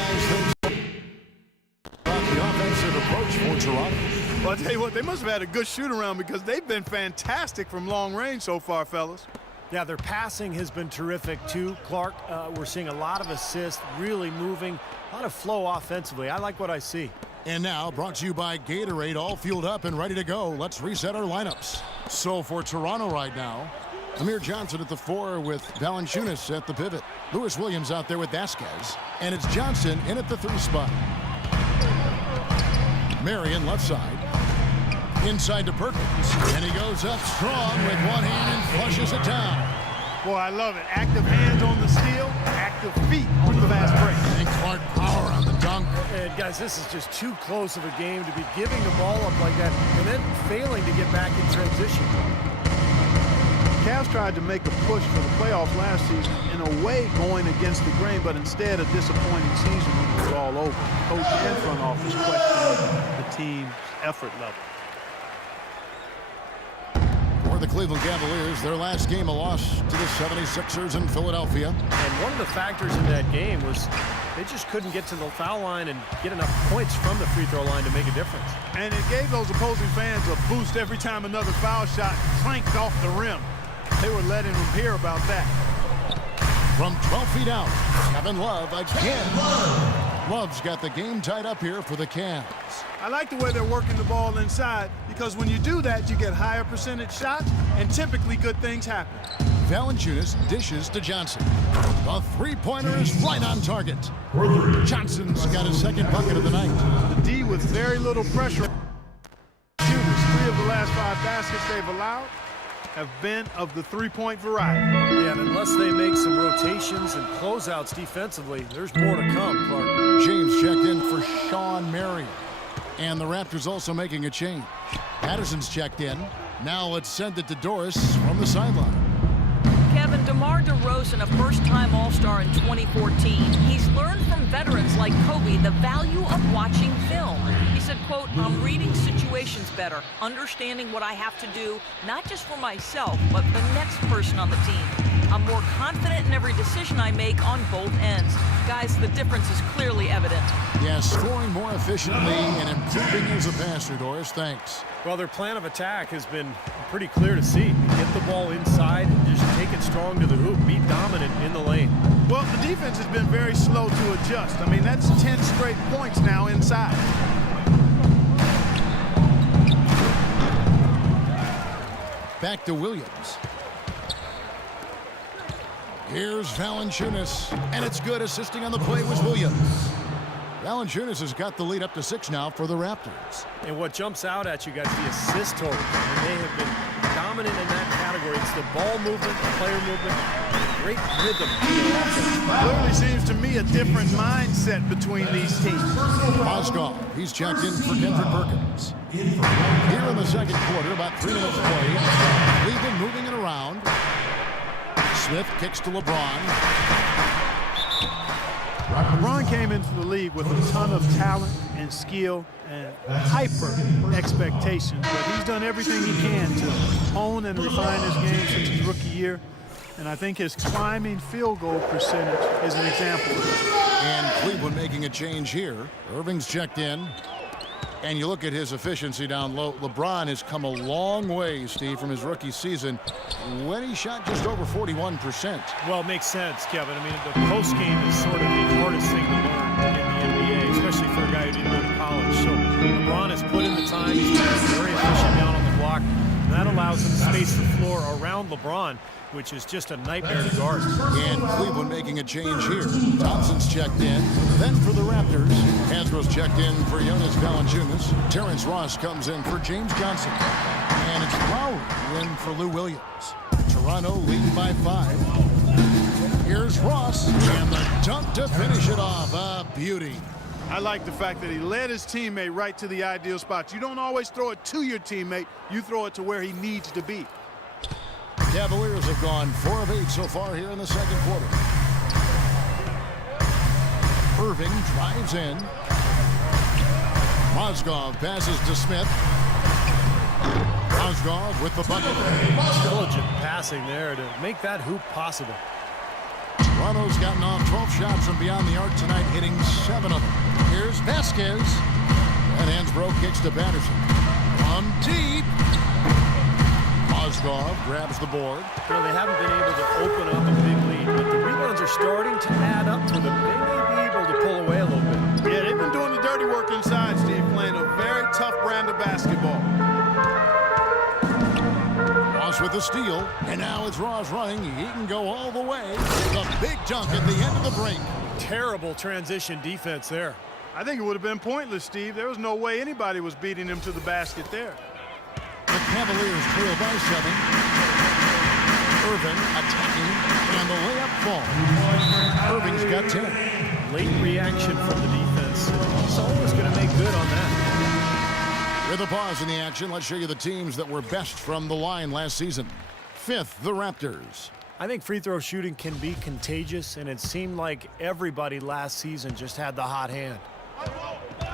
guys think about the offensive approach for Toronto? Well, I'll tell you what, they must have had a good shoot-around because they've been fantastic from long range so far, fellas. Yeah, their passing has been terrific, too, Clark. We're seeing a lot of assists, really moving, a lot of flow offensively. I like what I see. And now, brought to you by Gatorade, all fueled up and ready to go. Let's reset our lineups. So for Toronto right now, Amir Johnson at the 4 with Valanciunas at the pivot. Lewis Williams out there with Vasquez. And it's Johnson in at the 3 spot. Marion left side. Inside to Perkins. And he goes up strong with one hand and flushes it down. Boy, I love it. Active hands on the steal, active feet on the fast break. And Clark power on the dunk. And guys, this is just too close of a game to be giving the ball up like that and then failing to get back in transition. Cavs tried to make a push for the playoffs last season, in a way going against the grain, but instead a disappointing season when it was all over. Coach and front office questioning the team's effort level. For the Cleveland Cavaliers, their last game a loss to the 76ers in Philadelphia. And one of the factors in that game was they just couldn't get to the foul line and get enough points from the free throw line to make a difference. And it gave those opposing fans a boost every time another foul shot clanked off the rim. They were letting them hear about that. From 12 feet out, Kevin Love again. Love's got the game tied up here for the Cavs. I like the way they're working the ball inside because when you do that, you get higher percentage shots and typically good things happen. Valanciunas dishes to Johnson. The three-pointer is right on target. Johnson's got his second bucket of the night. The D with very little pressure. Shooters, 3 of the last 5 baskets they've allowed have been of the three-point variety. Yeah, and unless they make some rotations and closeouts defensively, there's more to come, Clark. James checked in for Sean Marion. And the Raptors also making a change. Patterson's checked in. Now let's send it to Doris from the sideline. Kevin, DeMar DeRozan, a first-time All-Star in 2014. He's learned from veterans like Kobe the value of watching film. He said, quote, "I'm reading situations better, understanding what I have to do, not just for myself, but the next person on the team. I'm more confident in every decision I make on both ends." Guys, the difference is clearly evident. Yeah, scoring more efficiently and improving as a passer, Doris. Thanks. Well, their plan of attack has been pretty clear to see. Get the ball inside and just take it strong to the hoop. Be dominant in the lane. Well, the defense has been very slow to adjust. I mean, that's 10 straight points now inside. Back to Williams. Here's Valanciunas, and it's good. Assisting on the play was Williams. Valanciunas has got the lead up to 6 now for the Raptors. And what jumps out at you guys, the assist total. And they have been dominant in that category. It's the ball movement, the player movement, great rhythm. Clearly seems to me a different mindset between these teams. Mozgov, he's checked in for Kendrick Perkins. Here in the second quarter, about 3 minutes to play. Cleveland moving it around. Smith kicks to LeBron. LeBron came into the league with a ton of talent and skill and hyper expectations, but he's done everything he can to hone and refine his game since his rookie year. And I think his climbing field goal percentage is an example of that. And Cleveland making a change here. Irving's checked in. And you look at his efficiency down low. LeBron has come a long way, Steve, from his rookie season when he shot just over 41%. Well, it makes sense, Kevin. I mean, the post game is sort of the hardest thing to learn in the NBA, especially for a guy who didn't go to college. So LeBron has put in the time. He's been very efficient down on the block. And that allows him to space the floor around LeBron, which is just a nightmare to guard. And Cleveland making a change here. Thompson's checked in. Then for the Raptors, Hasbro's checked in for Jonas Valanciunas. Terrence Ross comes in for James Johnson. And it's Lowry in for Lou Williams. Toronto leading by 5. Here's Ross. And the dunk to finish it off. A beauty. I like the fact that he led his teammate right to the ideal spot. You don't always throw it to your teammate. You throw it to where he needs to be. Cavaliers have gone 4 of 8 so far here in the second quarter. Irving drives in. Mozgov passes to Smith. Mozgov with the bucket. Diligent passing there to make that hoop possible. Toronto's gotten off 12 shots from beyond the arc tonight, hitting 7 Vasquez. And Hansbrough kicks to Patterson. From deep. Mozgov grabs the board. Well, they haven't been able to open up a big lead, but the rebounds are starting to add up for them. They may be able to pull away a little bit. Yeah, they've been doing the dirty work inside, Steve, playing a very tough brand of basketball. Ross with the steal, and now it's Ross running. He can go all the way. The big dunk at the end of the break. Terrible transition defense there. I think it would have been pointless, Steve. There was no way anybody was beating him to the basket there. The Cavaliers trail by 7. Irving attacking, and the layup falls. Irving's got 10. Late reaction from the defense. He's always going to make good on that. With a pause in the action, let's show you the teams that were best from the line last season. 5th, the Raptors. I think free throw shooting can be contagious, and it seemed like everybody last season just had the hot hand.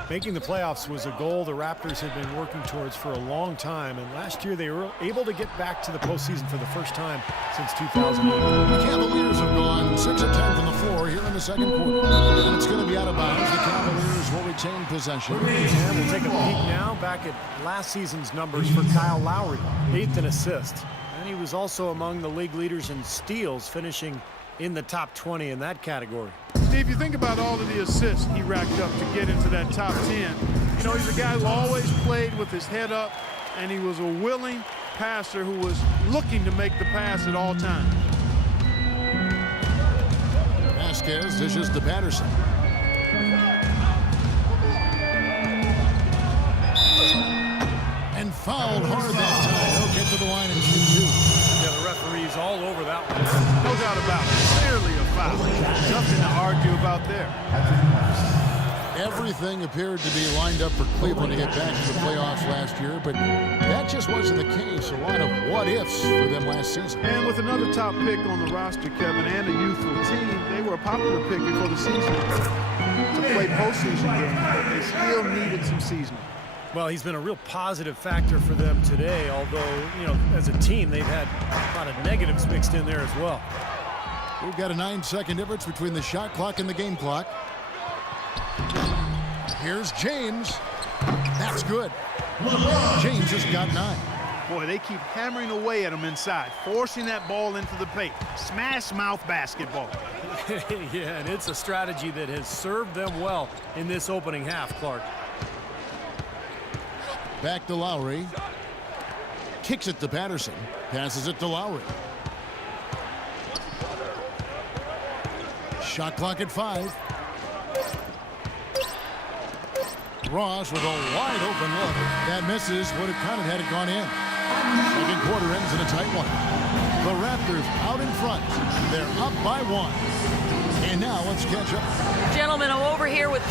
Making the playoffs was a goal the Raptors had been working towards for a long time, and last year they were able to get back to the postseason for the first time since 2008. The Cavaliers have gone 6 of 10 from the floor here in the second quarter. And it's going to be out of bounds. The Cavaliers will retain possession. And we'll take a peek now back at last season's numbers for Kyle Lowry, 8th in assists. And he was also among the league leaders in steals, finishing in the top 20 in that category. Steve, you think about all of the assists he racked up to get into that top 10. You know, he's a guy who always played with his head up, and he was a willing passer who was looking to make the pass at all times. Vasquez dishes to Patterson. And fouled hard that time. He'll get to the line and shoot 2. Yeah, the referee's all over that one. No doubt about it. Clearly a foul. Nothing to argue about there. Everything appeared to be lined up for Cleveland to get back to the playoffs last year, but that just wasn't the case. A lot of what-ifs for them last season. And with another top pick on the roster, Kevin, and a youthful team, they were a popular pick before the season to play postseason games, but they still needed some seasoning. Well, he's been a real positive factor for them today, although, you know, as a team, they've had a lot of negatives mixed in there as well. We've got a 9-second difference between the shot clock and the game clock. Here's James. That's good. James has got 9. Boy, they keep hammering away at him inside, forcing that ball into the paint. Smash mouth basketball. Yeah, and it's a strategy that has served them well in this opening half, Clark. Back to Lowry. Kicks it to Patterson. Passes it to Lowry. Shot clock at 5. Ross with a wide open look. That misses. Would have counted had it gone in. Second quarter ends in a tight one. The Raptors out in front. They're up by 1. And now let's catch up. Gentlemen, I'm over here with